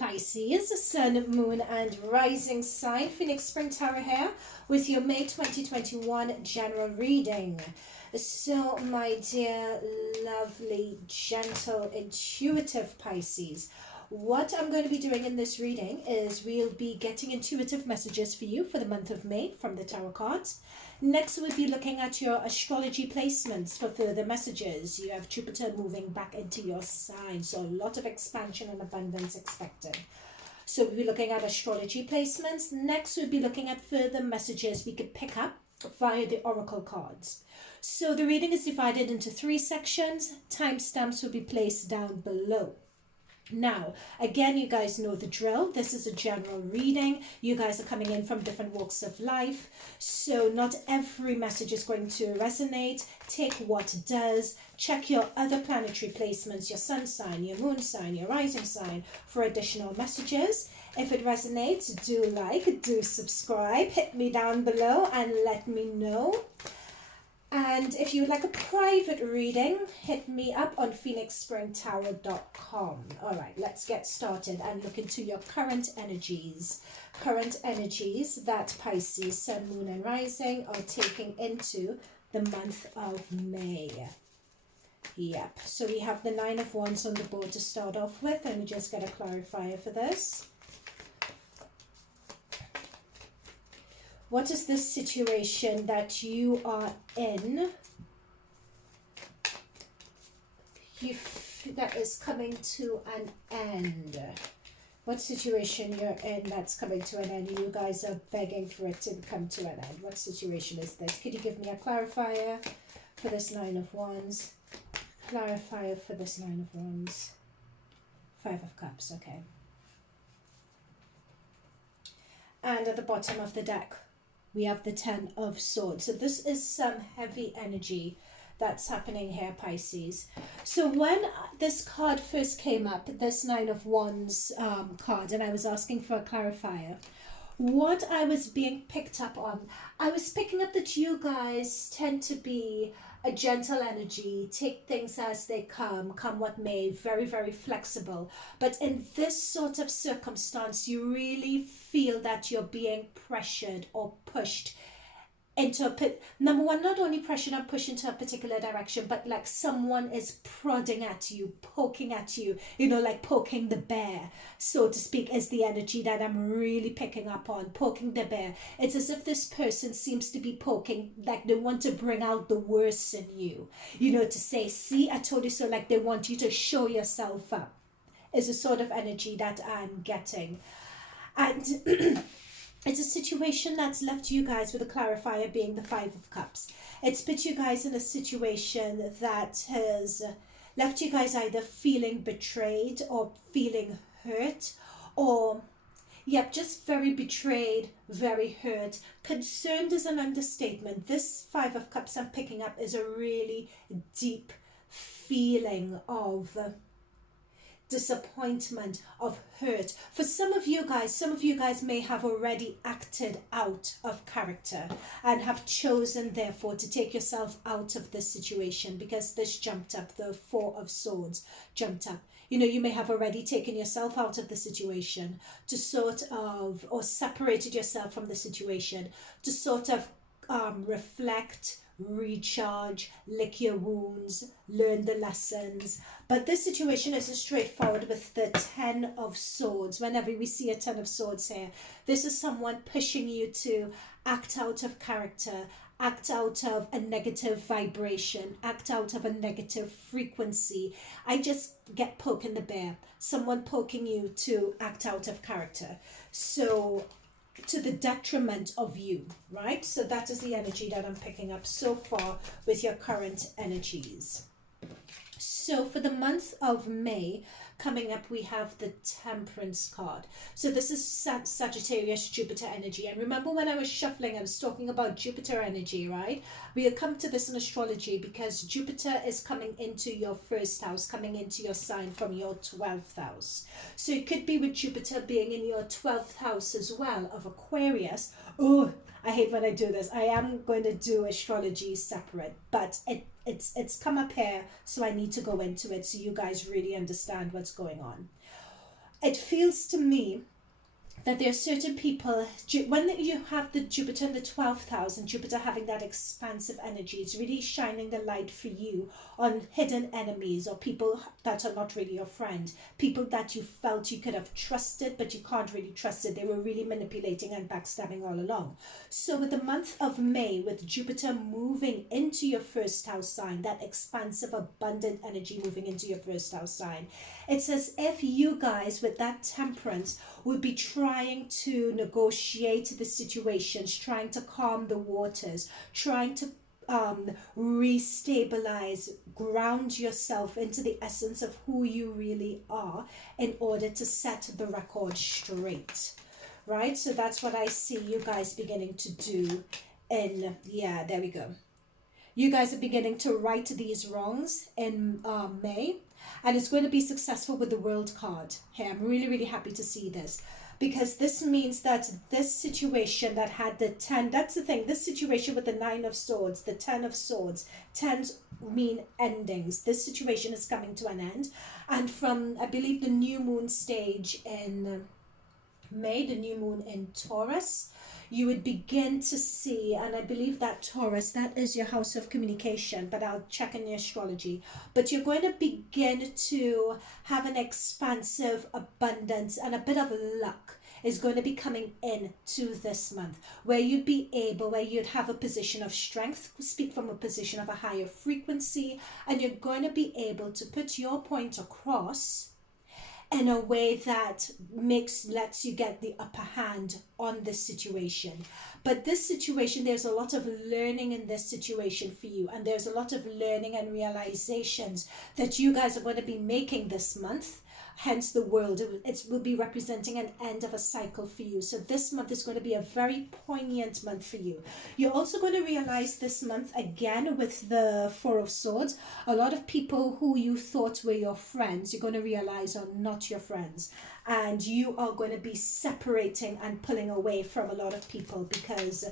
Pisces, Sun, Moon, and Rising sign. Phoenix Spring Tarot here with your May 2021 general reading. So, my dear, lovely, gentle, intuitive Pisces, what I'm going to be doing in this reading is we'll be getting intuitive messages for you for the month of May from the tarot cards. Next, we'll be looking at your astrology placements for further messages. You have Jupiter moving back into your sign, so a lot of expansion and abundance expected. So we'll be looking at astrology placements. Next, we'll be looking at further messages we could pick up via the oracle cards. So the reading is divided into 3 sections. Timestamps will be placed down below. Now, again, you guys know the drill. This is a general reading. You guys are coming in from different walks of life. So not every message is going to resonate. Take what does. Check your other planetary placements, your sun sign, your moon sign, your rising sign for additional messages. If it resonates, do like, do subscribe. Hit me down below and let me know. And if you would like a private reading, hit me up on phoenixspringtower.com. All right, let's get started and look into your current energies. Current energies that Pisces, Sun, Moon, and Rising are taking into the month of May. Yep, so we have the 9 of Wands on the board to start off with. Let me just get a clarifier for this. What is this situation that you are in that is coming to an end? What situation you're in that's coming to an end? You guys are begging for it to come to an end. What situation is this? Could you give me a clarifier for this 9 of Wands? Clarifier for this 9 of Wands. 5 of Cups, okay. And at the bottom of the deck, we have the 10 of Swords. So this is some heavy energy that's happening here, Pisces. So when this card first came up, this 9 of Wands card, and I was asking for a clarifier, what I was being picked up on, I was picking up that you guys tend to be a gentle energy, take things as they come what may, very, very flexible. But in this sort of circumstance, you really feel that you're being pressured or pushed into a number one, not only pressured and pushed into a particular direction, but like someone is prodding at you, poking at you, you know, like poking the bear, so to speak, is the energy that I'm really picking up on. Poking the bear. It's as if this person seems to be poking, like they want to bring out the worst in you, you know, to say, see, I told you so, like they want you to show yourself up, is a sort of energy that I'm getting. And it's a situation that's left you guys with a clarifier being the 5 of Cups. It's put you guys in a situation that has left you guys either feeling betrayed or feeling hurt, or yep, just very betrayed, very hurt. Concerned is an understatement. This 5 of Cups I'm picking up is a really deep feeling of disappointment, of hurt. For some of you guys may have already acted out of character and have chosen therefore to take yourself out of this situation, because this jumped up, the 4 of Swords jumped up. You know, you may have already taken yourself out of the situation to sort of, or separated yourself from the situation to sort of reflect, recharge, lick your wounds, learn the lessons. But this situation isn't straightforward with the 10 of Swords. Whenever we see a 10 of Swords here, this is someone pushing you to act out of character, act out of a negative vibration, act out of a negative frequency. I just get poking the bear, someone poking you to act out of character. So to the detriment of you, right? So that is the energy that I'm picking up so far with your current energies. So for the month of May, coming up, we have the Temperance card. So this is Sagittarius Jupiter energy. And remember when I was shuffling, I was talking about Jupiter energy, right? We'll come to this in astrology because Jupiter is coming into your first house, coming into your sign from your 12th house. So it could be with Jupiter being in your 12th house as well of Aquarius. Oh, I hate when I do this. I am going to do astrology separate, but it's come up here, so I need to go into it so you guys really understand what's going on. it feels to me that there are certain people, when you have the Jupiter in the 12th house, and Jupiter having that expansive energy, it's really shining the light for you on hidden enemies, or people that are not really your friend, people that you felt you could have trusted but you can't really trust it. They were really manipulating and backstabbing all along. So with the month of May, with Jupiter moving into your first house sign, that expansive abundant energy moving into your first house sign, it's as if you guys with that temperance would be trying to negotiate the situations, trying to calm the waters, trying to restabilize, ground yourself into the essence of who you really are in order to set the record straight, right? So that's what I see you guys beginning to do in, yeah, there we go. You guys are beginning to right these wrongs in May, and it's going to be successful with the World card. Hey, I'm really, really happy to see this, because this means that this situation that had the 10, that's the thing, this situation with the 9 of Swords, the 10 of Swords, 10s mean endings. This situation is coming to an end. And from, I believe, the new moon stage in May, the new moon in Taurus, you would begin to see, and I believe that Taurus, that is your house of communication, but I'll check in the astrology, but you're going to begin to have an expansive abundance, and a bit of luck is going to be coming in to this month, where you'd be able, where you'd have a position of strength, speak from a position of a higher frequency, and you're going to be able to put your point across in a way that lets you get the upper hand on this situation. But this situation, there's a lot of learning in this situation for you, and there's a lot of learning and realizations that you guys are going to be making this month. Hence the world, it will be representing an end of a cycle for you. So this month is going to be a very poignant month for you. You're also going to realize this month, again with the 4 of Swords, a lot of people who you thought were your friends, you're going to realize are not your friends. And you are going to be separating and pulling away from a lot of people, because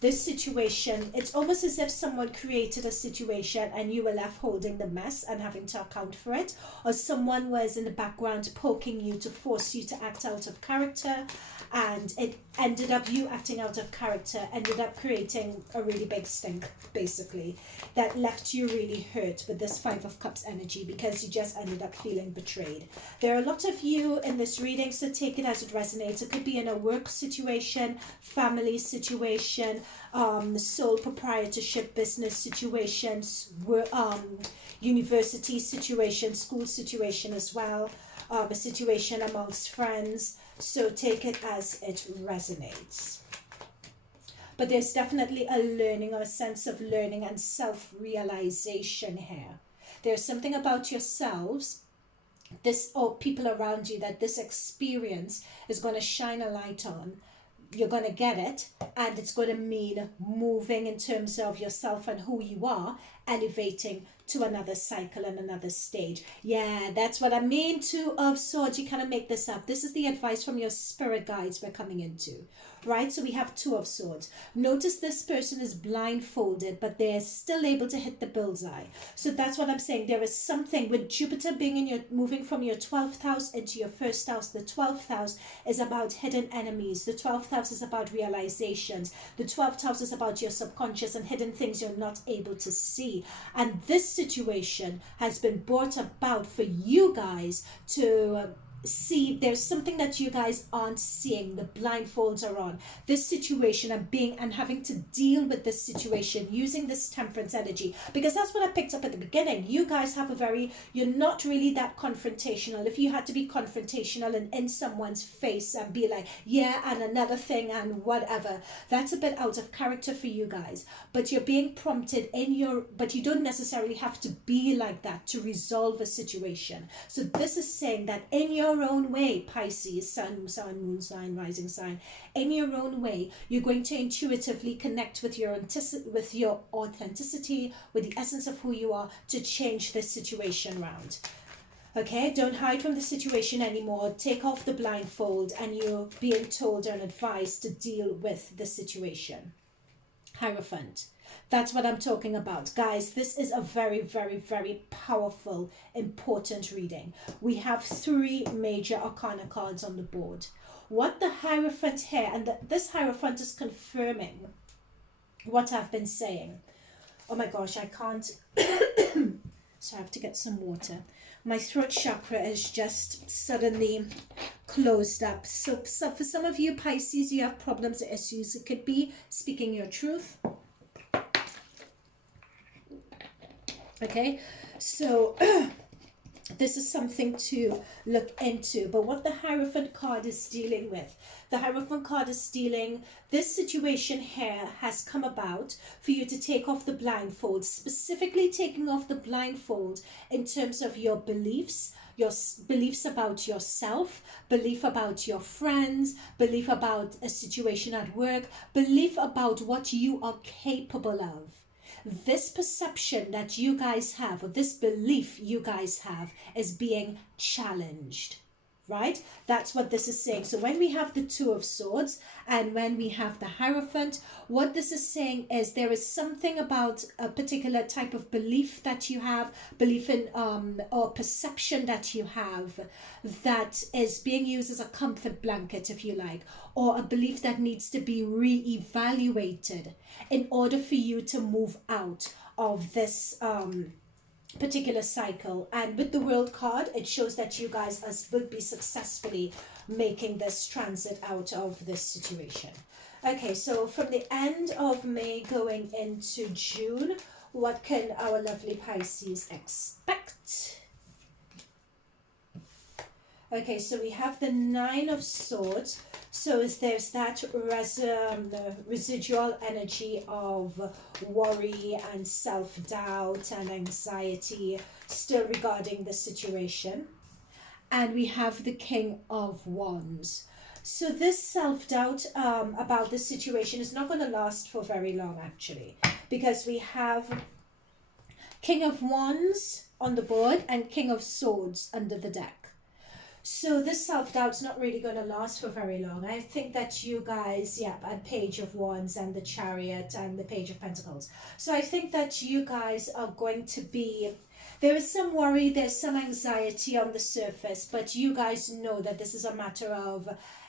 this situation, it's almost as if someone created a situation and you were left holding the mess and having to account for it, or someone was in the background poking you to force you to act out of character, and it ended up, you acting out of character ended up creating a really big stink, basically, that left you really hurt with this 5 of Cups energy, because you just ended up feeling betrayed. There are a lot of you in this reading, so take it as it resonates. It could be in a work situation, family situation, sole proprietorship business situations, university situation, school situation as well, a situation amongst friends. So take it as it resonates. But there's definitely a learning, or a sense of learning and self-realization here. There's something about yourselves, this, or people around you, that this experience is going to shine a light on. You're going to get it, and it's going to mean moving in terms of yourself and who you are, elevating to another cycle and another stage. Yeah, that's what I mean. 2 of Swords, you kind of make this up. This is the advice from your spirit guides we're coming into, right? So we have 2 of Swords. Notice this person is blindfolded, but they're still able to hit the bullseye. So that's what I'm saying. There is something with Jupiter being in your, moving from your 12th house into your first house. The 12th house is about hidden enemies. The 12th house is about realizations. The 12th house is about your subconscious and hidden things you're not able to see. And this situation has been brought about for you guys to see. There's something that you guys aren't seeing. The blindfolds are on this situation, and having to deal with this situation using this temperance energy, because that's what I picked up at the beginning. You guys have you're not really that confrontational. If you had to be confrontational and in someone's face and be like, yeah, and another thing and whatever, that's a bit out of character for you guys. But you're being prompted but you don't necessarily have to be like that to resolve a situation. So this is saying that in your own way, Pisces, sun, moon sign, rising sign, in your own way, you're going to intuitively connect with your authenticity, with the essence of who you are, to change this situation around. Okay, don't hide from the situation anymore. Take off the blindfold, and you're being told and advised to deal with the situation. Hierophant. That's what I'm talking about. Guys, this is a very, very, very powerful, important reading. We have 3 major arcana cards on the board. What the Hierophant here, and this Hierophant is confirming what I've been saying. Oh my gosh, I can't. So I have to get some water. My throat chakra is just suddenly closed up. So for some of you Pisces, you have problems, issues. It could be speaking your truth. Okay, so this is something to look into. But what the Hierophant card is dealing with, the Hierophant card is dealing, this situation here has come about for you to take off the blindfold, specifically taking off the blindfold in terms of your beliefs about yourself, belief about your friends, belief about a situation at work, belief about what you are capable of. This perception that you guys have, or this belief you guys have, is being challenged, right? That's what this is saying. So when we have the 2 of Swords and when we have the Hierophant, what this is saying is there is something about a particular type of belief that you have, belief in or perception that you have, that is being used as a comfort blanket, if you like, or a belief that needs to be re-evaluated in order for you to move out of this particular cycle. And with the World card, it shows that you guys will be successfully making this transit out of this situation. Okay, so from the end of May going into June, what can our lovely Pisces expect? Okay, so we have the 9 of Swords. So there's that residual energy of worry and self-doubt and anxiety still regarding the situation. And we have the King of Wands. So this self-doubt about the situation is not going to last for very long, actually, because we have King of Wands on the board and King of Swords under the deck. So this self-doubt's not really going to last for very long. I think that you guys, and Page of Wands and the Chariot and the Page of Pentacles. So I think that you guys are going to be, there is some worry, there's some anxiety on the surface, but you guys know that this is a matter of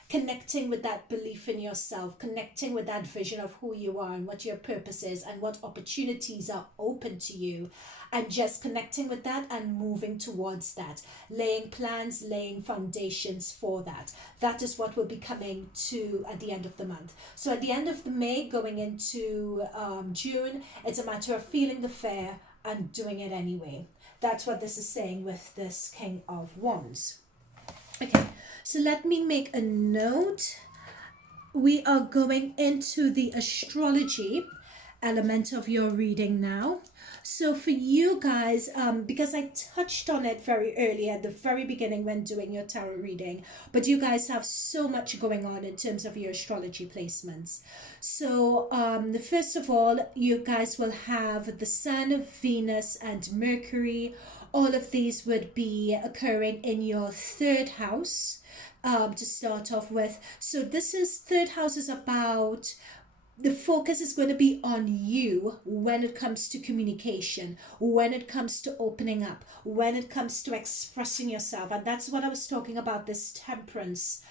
connecting with that belief in yourself, connecting with that vision of who you are and what your purpose is and what opportunities are open to you, and just connecting with that and moving towards that, laying plans, laying foundations for that. That is what will be coming to at the end of the month. So at the end of the May going into June, it's a matter of feeling the fear and doing it anyway. That's what this is saying with this King of Wands. Okay, so let me make a note. We are going into the astrology element of your reading now. So for you guys, because I touched on it very early at the very beginning when doing your tarot reading, but you guys have so much going on in terms of your astrology placements. So first of all, you guys will have the Sun, Venus and Mercury. All of these would be occurring in your 3rd house to start off with. So this is 3rd house is about, the focus is going to be on you when it comes to communication, when it comes to opening up, when it comes to expressing yourself. And that's what I was talking about, this Temperance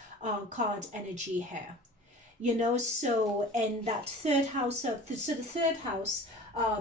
card energy here. You know, so in that 3rd house, so the 3rd house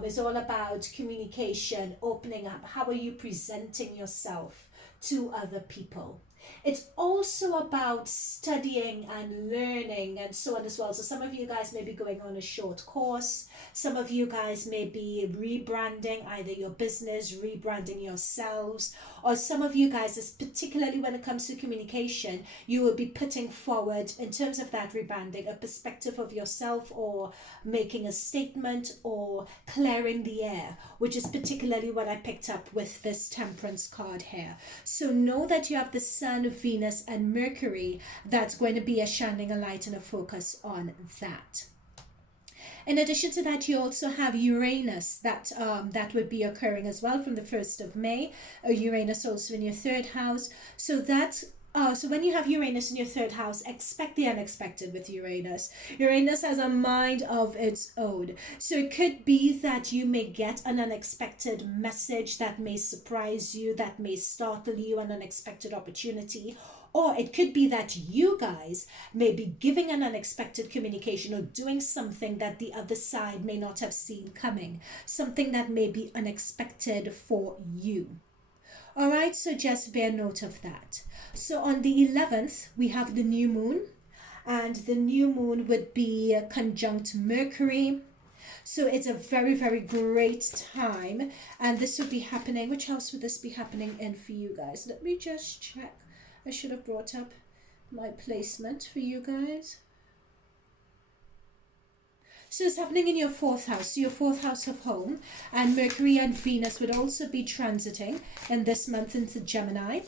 is all about communication, opening up. How are you presenting yourself to other people? It's also about studying and learning and so on as well. So some of you guys may be going on a short course. Some of you guys may be rebranding either your business, rebranding yourselves, or some of you guys, particularly when it comes to communication, you will be putting forward, in terms of that rebranding, a perspective of yourself, or making a statement, or clearing the air, which is particularly what I picked up with this Temperance card here. So know that you have the Sun, Venus and Mercury that's going to be shining a light and a focus on that. In addition to that, you also have Uranus that would be occurring as well from the 1st of May. Uranus also in your 3rd house. So that So when you have Uranus in your third house, expect the unexpected with Uranus. Uranus has a mind of its own. So it could be that you may get an unexpected message that may surprise you, that may startle you, an unexpected opportunity. Or it could be that you guys may be giving an unexpected communication or doing something that the other side may not have seen coming. Something that may be unexpected for you. All right, so just bear note of that. So on the 11th, we have the new moon, and the new moon would be conjunct Mercury. So it's a very, very great time, and this would be happening. Which house would this be happening in for you guys? Let me just check. I should have brought up my placement for you guys. So it's happening in your fourth house, so your fourth house of home, and Mercury and Venus would also be transiting in this month into Gemini.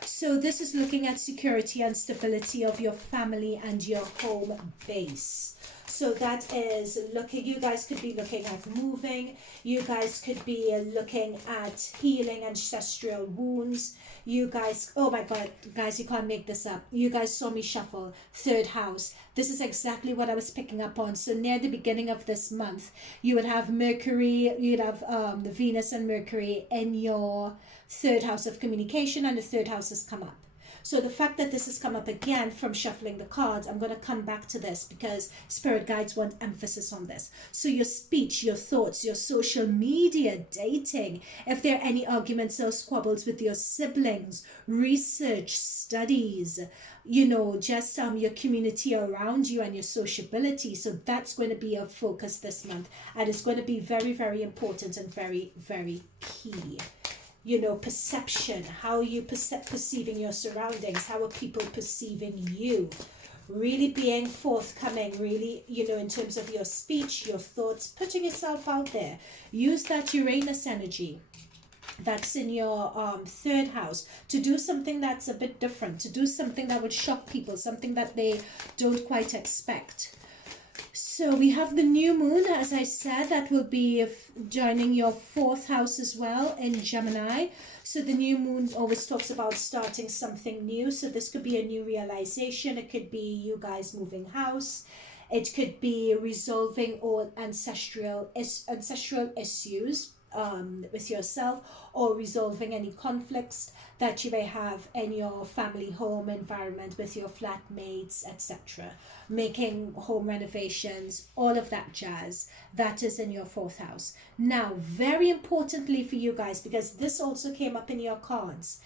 So this is looking at security and stability of your family and your home base. So that is looking, you guys could be looking at moving, you guys could be looking at healing ancestral wounds. You guys, oh my God, guys, you can't make this up. You guys saw me shuffle third house. This is exactly what I was picking up on. So near the beginning of this month, you would have Mercury, you'd have the Venus and Mercury in your third house of communication, and the third house has come up. So the fact that this has come up again from shuffling the cards, I'm going to come back to this because spirit guides want emphasis on this. So your speech, your thoughts, your social media, dating, if there are any arguments or squabbles with your siblings, research, studies, you know, just your community around you and your sociability. So that's going to be a focus this month, and it's going to be very, very important and very, very key. You know, perception, how are you perceiving your surroundings, how are people perceiving you, really being forthcoming, really, you know, in terms of your speech, your thoughts, putting yourself out there. Use that Uranus energy that's in your third house to do something that's a bit different, to do something that would shock people, something that they don't quite expect. So we have the new moon, as I said, that will be joining your fourth house as well in Gemini. So the new moon always talks about starting something new. So this could be a new realization. It could be you guys moving house. It could be resolving all ancestral issues with yourself, or resolving any conflicts that you may have in your family home environment with your flatmates, etc. Making home renovations, all of that jazz, that is in your fourth house. Now, very importantly for you guys, because this also came up in your cards,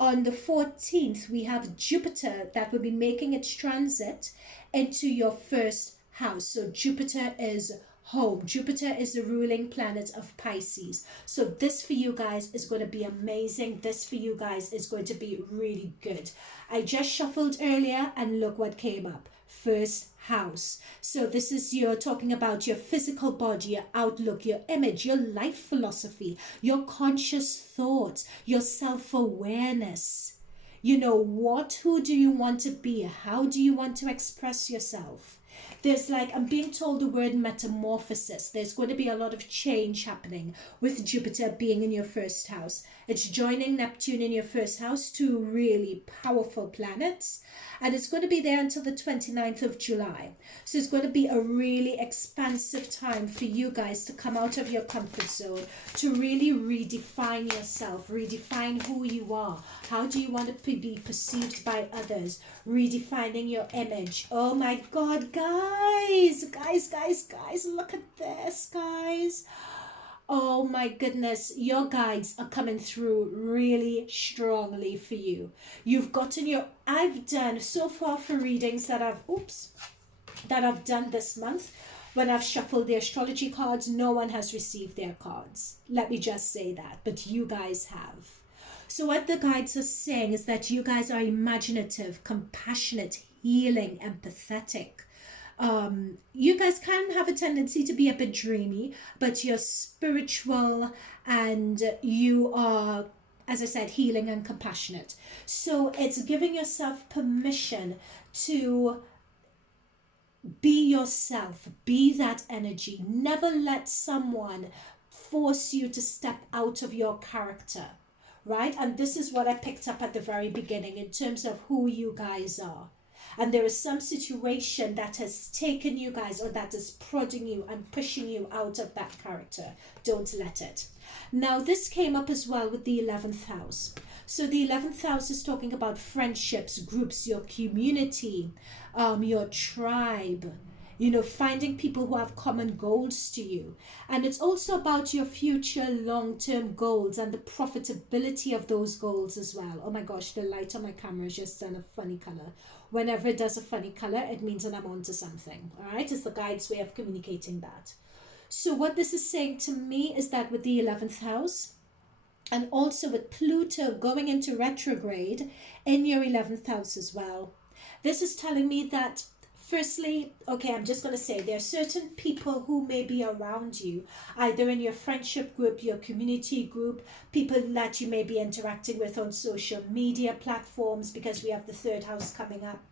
on the 14th, we have Jupiter that will be making its transit into your first house. So Jupiter is home. Jupiter is the ruling planet of Pisces. So this for you guys is going to be amazing. This for you guys is going to be really good. I just shuffled earlier and look what came up. First house. So this is, you're talking about your physical body, your outlook, your image, your life philosophy, your conscious thoughts, your self-awareness. You know, who do you want to be? How do you want to express yourself? There's like, I'm being told the word metamorphosis. There's going to be a lot of change happening with Jupiter being in your first house. It's joining Neptune in your first house, two really powerful planets. And it's going to be there until the 29th of July. So it's going to be a really expansive time for you guys to come out of your comfort zone, to really redefine yourself, redefine who you are. How do you want to be perceived by others? Redefining your image. Oh my God, guys, look at this, guys. Oh my goodness, your guides are coming through really strongly for you. You've gotten I've done so far for readings that I've done this month. When I've shuffled the astrology cards, no one has received their cards. Let me just say that, but you guys have. So what the guides are saying is that you guys are imaginative, compassionate, healing, empathetic. You guys can have a tendency to be a bit dreamy, but you're spiritual and you are, as I said, healing and compassionate. So it's giving yourself permission to be yourself, be that energy. Never let someone force you to step out of your character. right? And this is what I picked up at the very beginning in terms of who you guys are. And there is some situation that has taken you guys, or that is prodding you and pushing you out of that character. Don't let it. Now, this came up as well with the 11th house. So the 11th house is talking about friendships, groups, your community, your tribe, you know, finding people who have common goals to you. And it's also about your future long-term goals and the profitability of those goals as well. Oh my gosh, the light on my camera has just done a funny color. Whenever it does a funny color, it means that I'm onto something. All right, it's the guide's way of communicating that. So what this is saying to me is that with the 11th house, and also with Pluto going into retrograde in your 11th house as well, this is telling me that firstly, okay, I'm just going to say there are certain people who may be around you, either in your friendship group, your community group, people that you may be interacting with on social media platforms, because we have the 3rd house coming up,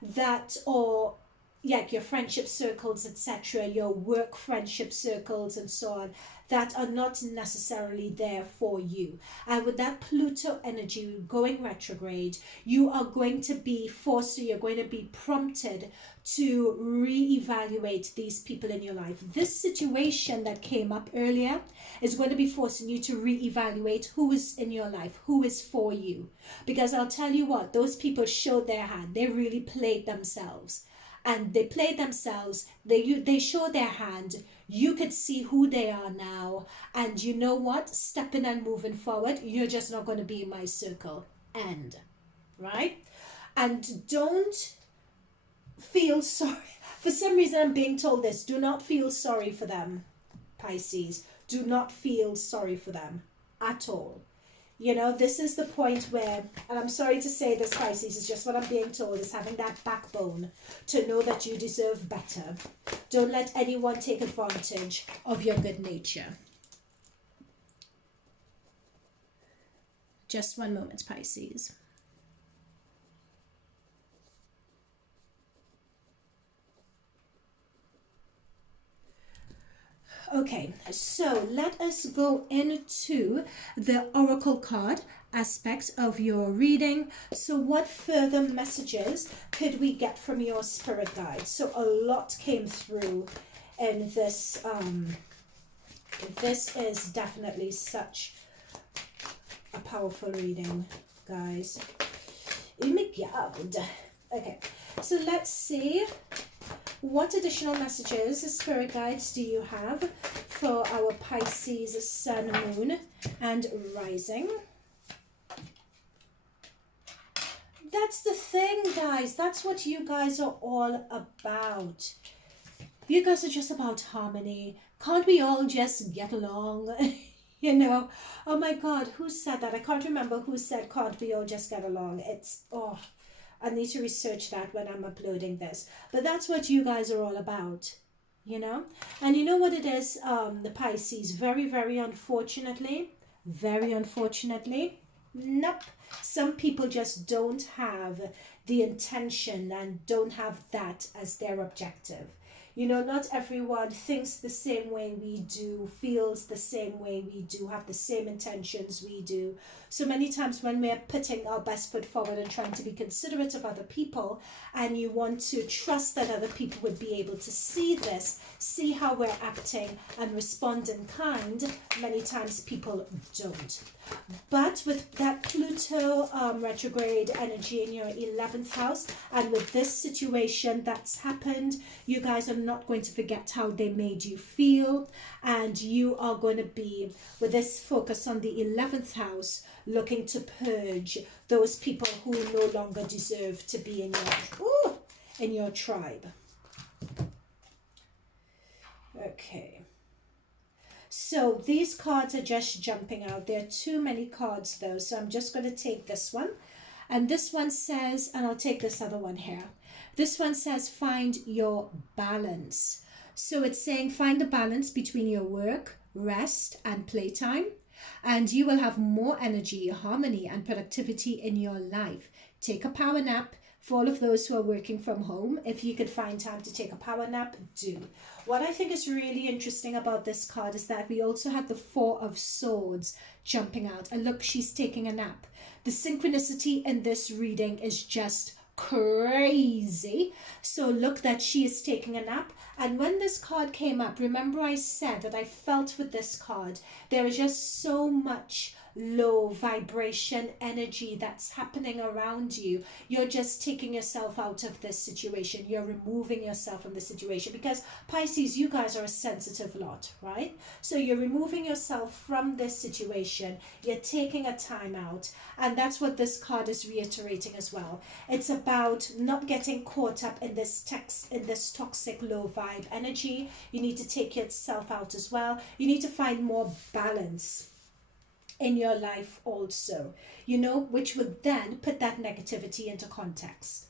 that, or yeah, your friendship circles, etc., your work friendship circles and so on, that are not necessarily there for you. And with that Pluto energy going retrograde, you are going to be forced, so you're going to be prompted to reevaluate these people in your life. This situation that came up earlier is going to be forcing you to reevaluate who is in your life, who is for you. Because I'll tell you what, those people showed their hand. They really played themselves. And they played themselves, they show their hand, you could see who they are now, and you know what, stepping and moving forward, you're just not going to be in my circle, end, right? And don't feel sorry, for some reason I'm being told this, do not feel sorry for them, Pisces, do not feel sorry for them, at all. You know, this is the point where, and I'm sorry to say this, Pisces, is just what I'm being told, is having that backbone to know that you deserve better. Don't let anyone take advantage of your good nature. Just one moment, Pisces. Okay, so let us go into the oracle card aspect of your reading. So what further messages could we get from your spirit guide? So a lot came through in this. This is definitely such a powerful reading, guys. Oh my God. Okay, so let's see. What additional messages, spirit guides, do you have for our Pisces sun, moon, and rising? That's the thing, guys. That's what you guys are all about. You guys are just about harmony. Can't we all just get along? You know? Oh my God, who said that? I can't remember who said, can't we all just get along? It's, oh, I need to research that when I'm uploading this. But that's what you guys are all about, you know? And you know what it is, the Pisces, very, very unfortunately, nope. Some people just don't have the intention and don't have that as their objective. You know, not everyone thinks the same way we do, feels the same way we do, have the same intentions we do. So many times when we're putting our best foot forward and trying to be considerate of other people, and you want to trust that other people would be able to see this, see how we're acting and respond in kind, many times people don't. But with that Pluto retrograde energy in your 11th house, and with this situation that's happened, you guys are not going to forget how they made you feel, and you are going to be, with this focus on the 11th house, looking to purge those people who no longer deserve to be in your tribe. Okay. So these cards are just jumping out. There are too many cards though, so I'm just going to take this one. And this one says, and I'll take this other one here. This one says, find your balance. So it's saying find the balance between your work, rest, and playtime. And you will have more energy, harmony, and productivity in your life. Take a power nap, For all of those who are working from home, if you could find time to take a power nap, do. What I think is really interesting about this card is that we also had the Four of Swords jumping out. And look, she's taking a nap. The synchronicity in this reading is just crazy. So look that she is taking a nap. And when this card came up, remember I said that I felt with this card, there is just so much low vibration energy that's happening around you. You're just taking yourself out of this situation. You're removing yourself from the situation, because Pisces, you guys are a sensitive lot, right? So you're removing yourself from this situation. You're taking a time out, and that's what this card is reiterating as well. It's about not getting caught up in this toxic low vibe energy. You need to take yourself out as well. You need to find more balance in your life also, which would then put that negativity into context.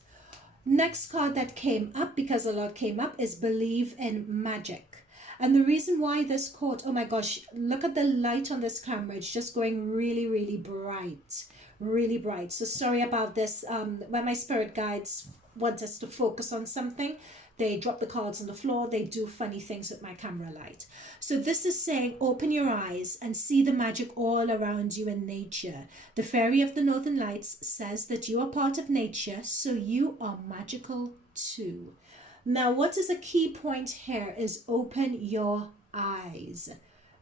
Next card that came up, because a lot came up, is Believe in Magic. And the reason why this card, oh my gosh, look at the light on this camera. It's just going really, really bright. Really bright. So sorry about this. When my spirit guides want us to focus on something, they drop the cards on the floor. They do funny things with my camera light. So this is saying, open your eyes and see the magic all around you in nature. The Fairy of the Northern Lights says that you are part of nature, so you are magical too. Now, what is a key point here is open your eyes.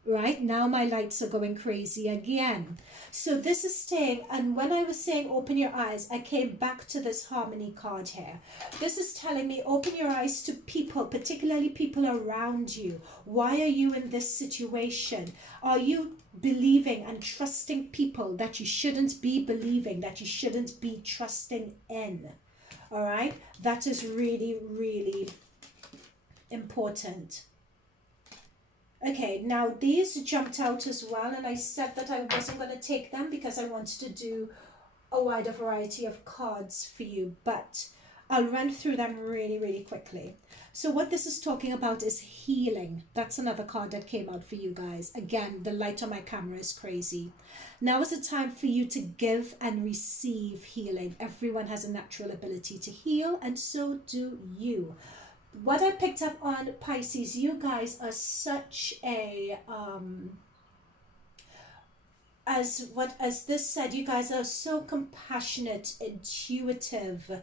Right now my lights are going crazy again. So this is staying, and when I was saying open your eyes, I came back to this harmony card here. This is telling me open your eyes to people, particularly people around you. Why are you in this situation? Are you believing and trusting people that you shouldn't be believing, that you shouldn't be trusting in? All right, that is really, really important. Okay, now these jumped out as well, and I said that I wasn't going to take them because I wanted to do a wider variety of cards for you, but I'll run through them really, really quickly. So what this is talking about is healing. That's another card that came out for you guys. Again, the light on my camera is crazy. Now is the time for you to give and receive healing. Everyone has a natural ability to heal, and so do you. What I picked up on Pisces, you guys are such a as this said, you guys are so compassionate, intuitive,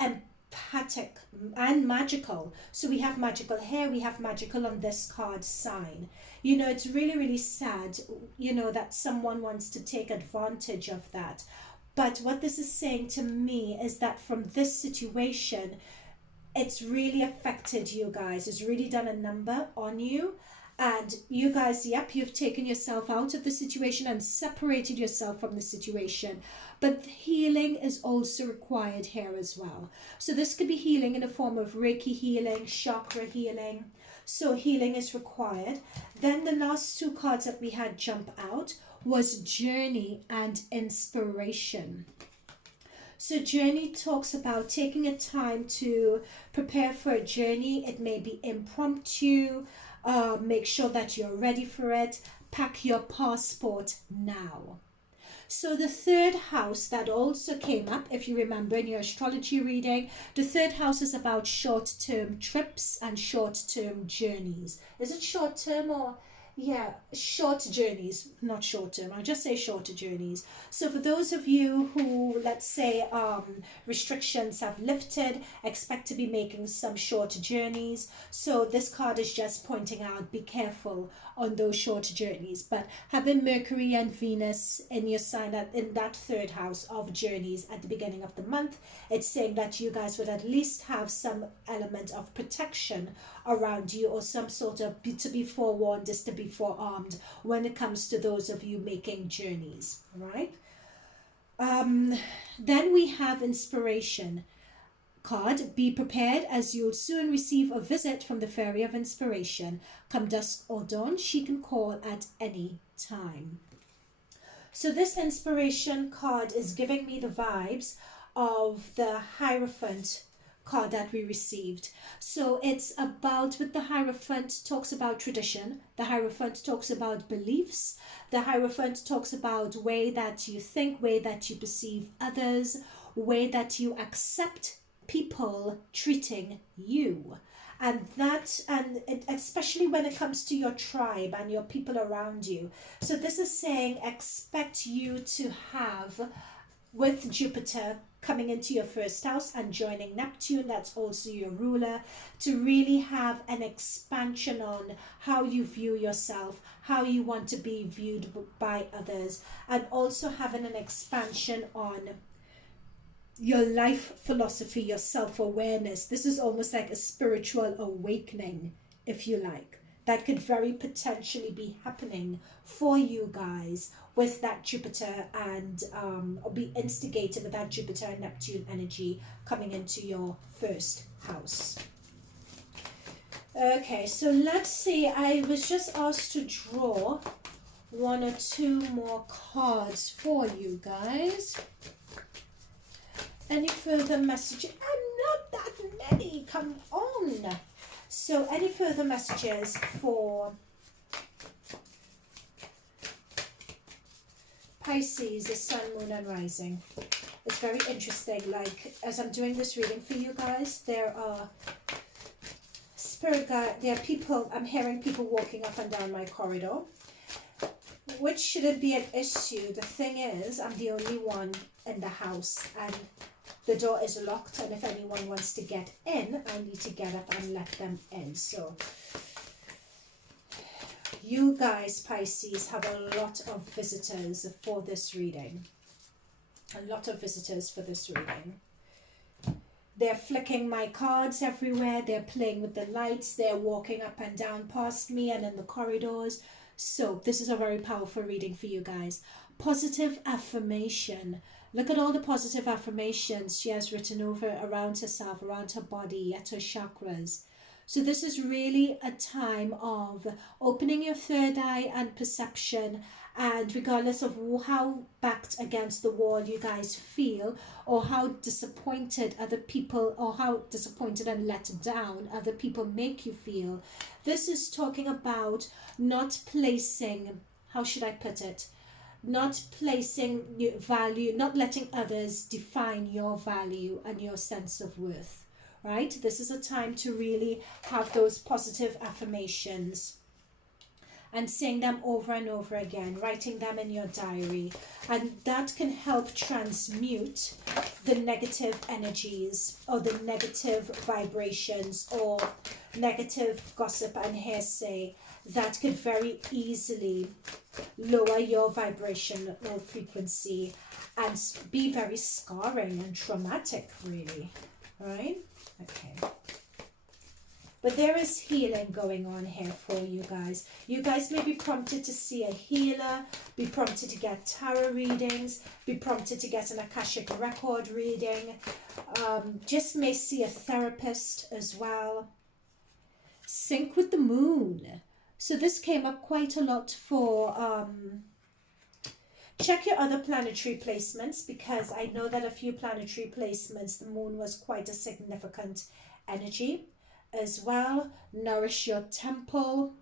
empathic, and magical. So we have magical here, we have magical on this card sign. It's really, really sad, that someone wants to take advantage of that. But what this is saying to me is that from this situation, it's really affected you guys. It's really done a number on you. And you guys, yep, you've taken yourself out of the situation and separated yourself from the situation. But healing is also required here as well. So this could be healing in a form of Reiki healing, chakra healing. So healing is required. Then the last two cards that we had jump out was Journey and Inspiration. So journey talks about taking a time to prepare for a journey. It may be impromptu. Make sure that you're ready for it. Pack your passport now. So the third house that also came up, if you remember in your astrology reading, the third house is about short-term trips and short-term journeys. Is it short-term or... Yeah, short journeys, not short term. I'll just say shorter journeys. So for those of you who, let's say, restrictions have lifted, expect to be making some short journeys. So this card is just pointing out, be careful on those short journeys. But having Mercury and Venus in your sign, in that third house of journeys at the beginning of the month, it's saying that you guys would at least have some element of protection around you, or some sort of to be forewarned is to be forearmed when it comes to those of you making journeys, right? Then we have Inspiration card. Be prepared, as you'll soon receive a visit from the Fairy of Inspiration. Come dusk or dawn, she can call at any time. So this Inspiration card is giving me the vibes of the Hierophant card that we received. So it's about, with the Hierophant, talks about tradition. The Hierophant talks about beliefs. The Hierophant talks about way that you think, way that you perceive others, way that you accept people treating you. And especially when it comes to your tribe and your people around you. So this is saying expect you to have, with Jupiter coming into your first house and joining Neptune, that's also your ruler, to really have an expansion on how you view yourself, how you want to be viewed by others, and also having an expansion on your life philosophy, your self-awareness. This is almost like a spiritual awakening, if you like, that could very potentially be happening for you guys with that Jupiter and or be instigated with that Jupiter and Neptune energy coming into your first house. Okay, so let's see. I was just asked to draw one or two more cards for you guys. Any further messages? Not that many, come on. So any further messages for Pisces, the sun, moon and rising? It's very interesting. Like, as I'm doing this reading for you guys, there are spirit guide, there are people, I'm hearing people walking up and down my corridor, which shouldn't be an issue. The thing is, I'm the only one in the house and the door is locked, and if anyone wants to get in, I need to get up and let them in. So you guys, Pisces, have a lot of visitors for this reading. A lot of visitors for this reading. They're flicking my cards everywhere. They're playing with the lights. They're walking up and down past me and in the corridors. So this is a very powerful reading for you guys. Positive affirmation. Look at all the positive affirmations she has written over around herself, around her body, at her chakras. So this is really a time of opening your third eye and perception, and regardless of how backed against the wall you guys feel, or how disappointed other people, or how disappointed and let down other people make you feel, this is talking about not placing, how should I put it? Not placing your value, not letting others define your value and your sense of worth, right? This is a time to really have those positive affirmations and saying them over and over again, writing them in your diary. And that can help transmute the negative energies or the negative vibrations or negative gossip and hearsay that could very easily lower your vibrational frequency and be very scarring and traumatic, really, right? Okay. But there is healing going on here for you guys. You guys may be prompted to see a healer, be prompted to get tarot readings, be prompted to get an Akashic record reading, just may see a therapist as well. Sync with the moon. So this came up quite a lot for, check your other planetary placements, because I know that a few planetary placements, the moon was quite a significant energy as well. Nourish your temple,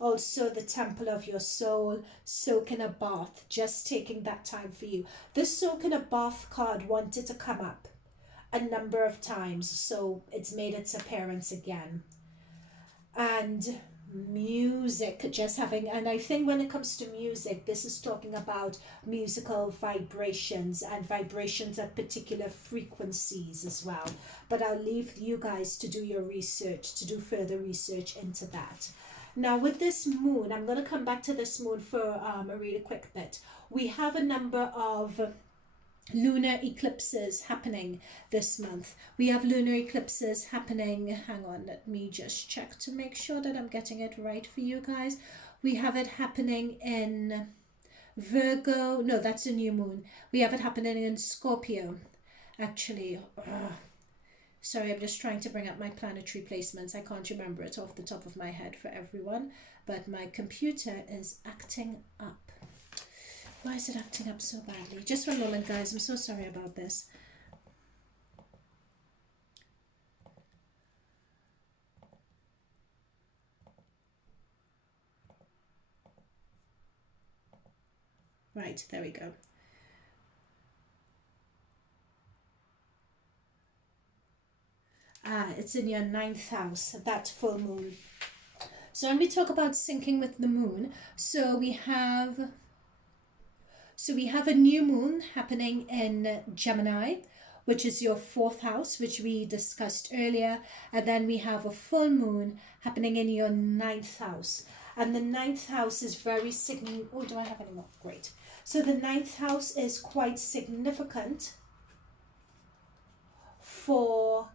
also the temple of your soul. Soak in a bath, just taking that time for you. This soak in a bath card wanted to come up a number of times, so it's made its appearance again. And music, just having, and I think when it comes to music, this is talking about musical vibrations and vibrations at particular frequencies as well. But I'll leave you guys to do your research, to do further research into that. Now with this moon, I'm going to come back to this moon for a really quick bit. We have a number of lunar eclipses happening this month. We have lunar eclipses happening, hang on, let me just check to make sure that I'm getting it right for you guys. We have it happening in Virgo, no, that's a new moon. We have it happening in Scorpio, actually. Sorry, I'm just trying to bring up my planetary placements. I can't remember it off the top of my head for everyone, but my computer is acting up. Why is it acting up so badly? Just one moment, guys. I'm so sorry about this. Right, there we go. It's in your 9th house, that full moon. So when we talk about syncing with the moon, so we have a new moon happening in Gemini, which is your 4th house, which we discussed earlier. And then we have a full moon happening in your 9th house. And the 9th house is very significant. Oh, do I have any more? Great. So the 9th house is quite significant for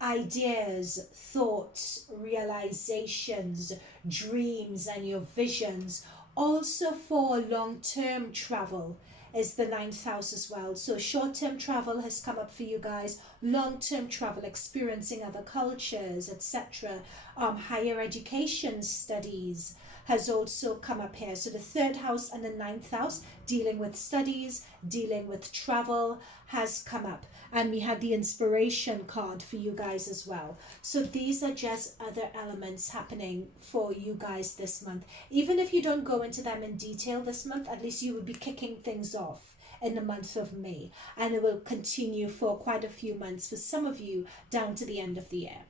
ideas, thoughts, realizations, dreams, and your visions. Also for long-term travel is the 9th house as well. So short-term travel has come up for you guys, long-term travel, experiencing other cultures, etc. Higher education studies has also come up here. So the 3rd house and the 9th house, dealing with studies, dealing with travel, has come up. And we had the inspiration card for you guys as well. So these are just other elements happening for you guys this month. Even if you don't go into them in detail this month, at least you will be kicking things off in the month of May. And it will continue for quite a few months for some of you down to the end of the year.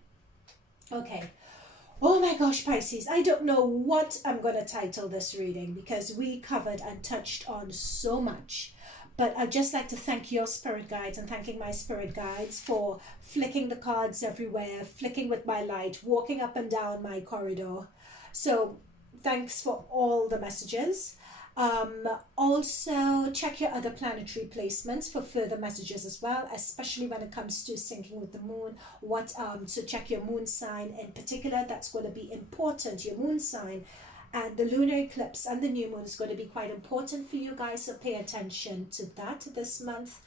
Okay. Oh my gosh, Pisces, I don't know what I'm going to title this reading because we covered and touched on so much. But I'd just like to thank your spirit guides and thanking my spirit guides for flicking the cards everywhere, flicking with my light, walking up and down my corridor. So thanks for all the messages. Also check your other planetary placements for further messages as well, especially when it comes to syncing with the moon. So check your moon sign in particular. That's going to be important, your moon sign. And the lunar eclipse and the new moon is going to be quite important for you guys, so pay attention to that this month.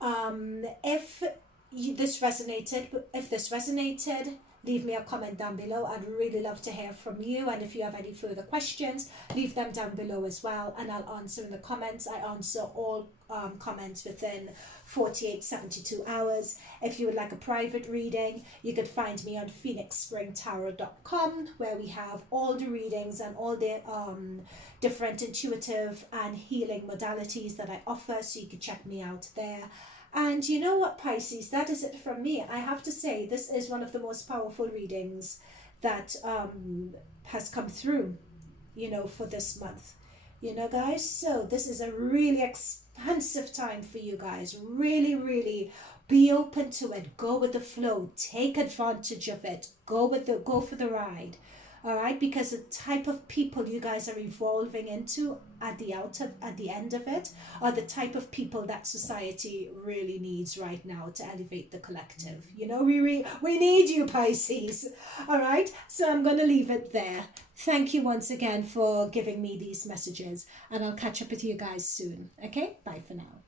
If this resonated, leave me a comment down below. I'd really love to hear from you. And if you have any further questions, leave them down below as well. And I'll answer in the comments. I answer all comments within 72 hours. If you would like a private reading, you could find me on phoenixspringtarot.com, where we have all the readings and all the different intuitive and healing modalities that I offer. So you can check me out there. And you know what, Pisces, that is it from me. I have to say, this is one of the most powerful readings that has come through, for this month. Guys, so this is a really expansive time for you guys. Really, really be open to it. Go with the flow. Take advantage of it. Go for the ride. All right, because the type of people you guys are evolving into at the end of it are the type of people that society really needs right now to elevate the collective. We need you, Pisces. All right, so I'm going to leave it there. Thank you once again for giving me these messages, and I'll catch up with you guys soon. Okay, bye for now.